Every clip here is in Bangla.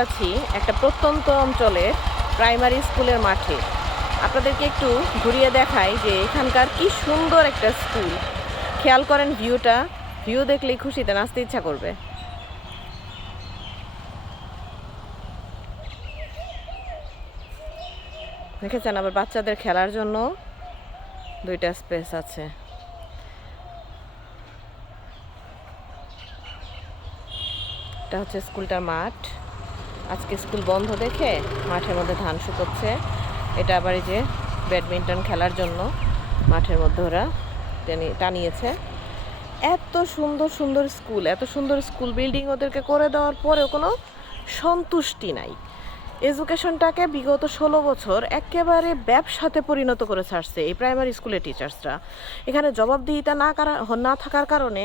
আছি একটা প্রত্যন্ত অঞ্চলে প্রাইমারি স্কুলের মাঠে। আপনাদেরকে একটু ঘুরিয়ে দেখাই যে এখানকার কি সুন্দর একটা স্কুল। খেয়াল করেন ভিউটা, ভিউ দেখলেই খুশিতে নাচতে ইচ্ছা করবে। দেখেছেন, আবার বাচ্চাদের খেলার জন্য দুইটা স্পেস আছে। এটা হচ্ছে স্কুলটার মাঠ। আজকে স্কুল বন্ধ দেখে মাঠের মধ্যে ধান শুকোচ্ছে। এটা আবার এই যে ব্যাডমিন্টন খেলার জন্য মাঠের মধ্যে ওরা টানিয়েছে। এত সুন্দর সুন্দর স্কুল, এত সুন্দর স্কুল বিল্ডিং ওদেরকে করে দেওয়ার পরেও কোনো সন্তুষ্টি নাই। এডুকেশনটাকে বিগত 16 বছর একেবারে ব্যবসাতে পরিণত করে ছাড়ছে এই প্রাইমারি স্কুলের টিচার্সরা। এখানে জবাবদিহিতা না থাকার কারণে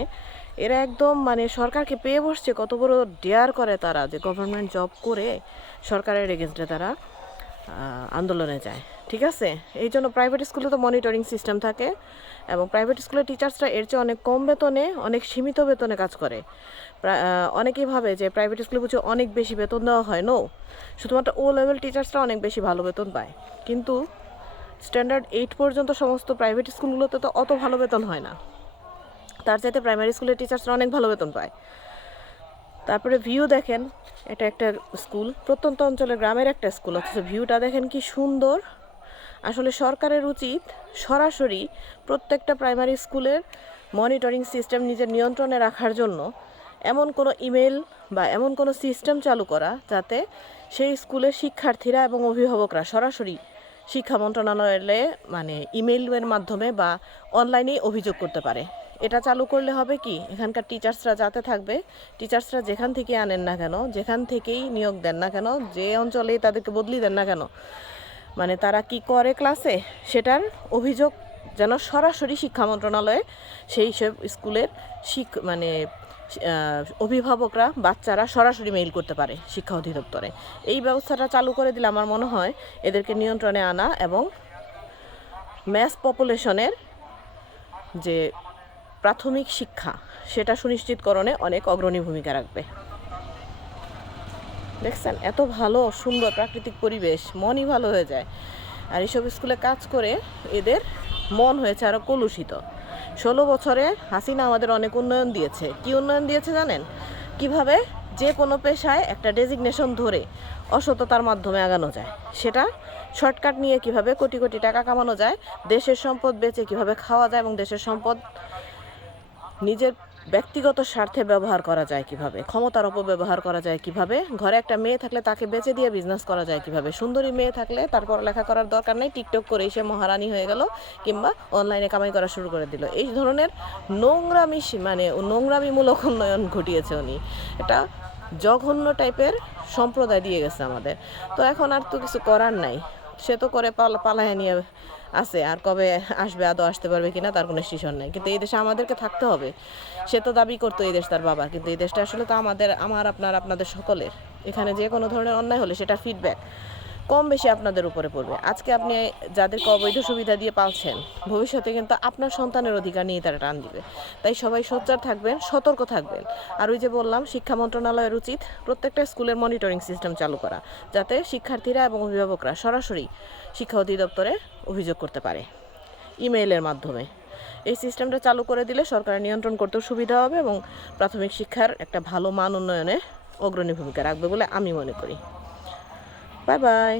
এরা একদম সরকারকে পেয়ে বসছে। কত বড় ডেয়ার করে তারা যে গভর্নমেন্ট জব করে সরকারের এগেনস্টে তারা আন্দোলনে যায়। ঠিক আছে, এই জন্য প্রাইভেট স্কুলে তো মনিটরিং সিস্টেম থাকে এবং প্রাইভেট স্কুলের টিচার্সরা এর চেয়ে অনেক কম বেতনে, অনেক সীমিত বেতনে কাজ করে। অনেকেই ভাবে যে প্রাইভেট স্কুলে বুঝে অনেক বেশি বেতন দেওয়া হয়। নো, শুধুমাত্র ও লেভেল টিচার্সরা অনেক বেশি ভালো বেতন পায়, কিন্তু স্ট্যান্ডার্ড 8 পর্যন্ত সমস্ত প্রাইভেট স্কুলগুলোতে তো অত ভালো বেতন হয় না। তার চাইতে প্রাইমারি স্কুলের টিচার্সরা অনেক ভালো বেতন পায়। তারপরে ভিউ দেখেন, এটা একটা স্কুল, প্রত্যন্ত অঞ্চলের গ্রামের একটা স্কুল, অথচ ভিউটা দেখেন কি সুন্দর। আসলে সরকারের উচিত সরাসরি প্রত্যেকটা প্রাইমারি স্কুলের মনিটরিং সিস্টেম নিজের নিয়ন্ত্রণে রাখার জন্য এমন কোনো ইমেল বা এমন কোনো সিস্টেম চালু করা যাতে সেই স্কুলের শিক্ষার্থীরা এবং অভিভাবকরা সরাসরি শিক্ষা মন্ত্রণালয়ে ইমেইলের মাধ্যমে বা অনলাইনেই অভিযোগ করতে পারে। এটা চালু করলে হবে কি, এখানকার টিচার্সরা যাতে থাকবে, টিচার্সরা যেখান থেকে আনেন না কেন, যেখান থেকেই নিয়োগ দেন না কেন, যে অঞ্চলেই তাদেরকে বদলি দেন না কেন, তারা কি করে ক্লাসে সেটার অভিযোগ যেন সরাসরি শিক্ষা মন্ত্রণালয়ে সেই সব স্কুলের অভিভাবকরা, বাচ্চারা সরাসরি মেইল করতে পারে শিক্ষা অধিদপ্তরে। এই ব্যবস্থাটা চালু করে দিলে আমার মনে হয় এদেরকে নিয়ন্ত্রণে আনা এবং ম্যাস পপুলেশনের যে প্রাথমিক শিক্ষা সেটা সুনিশ্চিতকরণে অনেক অগ্রণী ভূমিকা রাখবে। দেখছেন, এত ভালো সুন্দর প্রাকৃতিক পরিবেশ, মনই ভালো হয়ে যায়। আর এইসব স্কুলে কাজ করে এদের মন হয়েছে আরও কলুষিত। 16 বছরে হাসিনা আমাদের অনেক উন্নয়ন দিয়েছে। কি উন্নয়ন দিয়েছে জানেন? কিভাবে যে কোনো পেশায় একটা ডেজিগনেশন ধরে অসততার মাধ্যমে আগানো যায়, সেটা শর্টকাট নিয়ে কিভাবে কোটি কোটি টাকা কামানো যায়, দেশের সম্পদ বেচে কিভাবে খাওয়া যায় এবং দেশের সম্পদ নিজের ব্যক্তিগত স্বার্থে ব্যবহার করা যায় কিভাবে, ক্ষমতার অপব্যবহার করা যায় কিভাবে, ঘরে একটা মেয়ে থাকলে তাকে বেচে দিয়ে বিজনেস করা যায় কিভাবে, সুন্দরী মেয়ে থাকলে তারপর লেখা করার দরকার নেই, টিকটক করে সে মহারানী হয়ে গেল কিংবা অনলাইনে কামাই করা শুরু করে দিল। এই ধরনের নোংরামিমূলক উন্নয়ন ঘটিয়েছে উনি। এটা জঘন্য টাইপের সম্প্রদায় দিয়ে গেছে আমাদের। তো এখন আর তো কিছু করার নাই, সে তো করে পালায় নিয়ে আছে, আর কবে আসবে আদৌ আসতে পারবে কিনা তার কোনো স্টেশন নেই। কিন্তু এই দেশে আমাদেরকে থাকতে হবে। সে তো দাবি করতো এই দেশ তার বাবা, কিন্তু এই দেশটা আসলে তো আপনাদের সকলের। এখানে যে কোনো ধরনের অন্যায় হলে সেটা ফিডব্যাক কম বেশি আপনাদের উপরে পড়বে। আজকে আপনি যাদেরকে অবৈধ সুবিধা দিয়ে পালছেন, ভবিষ্যতে কিন্তু আপনার সন্তানের অধিকার নিয়ে তারা টান দিবে। তাই সবাই সোচ্চার থাকবেন, সতর্ক থাকবেন। আর ওই যে বললাম, শিক্ষা মন্ত্রণালয়ের উচিত প্রত্যেকটা স্কুলের মনিটরিং সিস্টেম চালু করা, যাতে শিক্ষার্থীরা এবং অভিভাবকরা সরাসরি শিক্ষা অধিদপ্তরে অভিযোগ করতে পারে ইমেইলের মাধ্যমে। এই সিস্টেমটা চালু করে দিলে সরকারের নিয়ন্ত্রণ করতেও সুবিধা হবে এবং প্রাথমিক শিক্ষার একটা ভালো মান উন্নয়নে অগ্রণী ভূমিকা রাখবে বলে আমি মনে করি। Bye bye.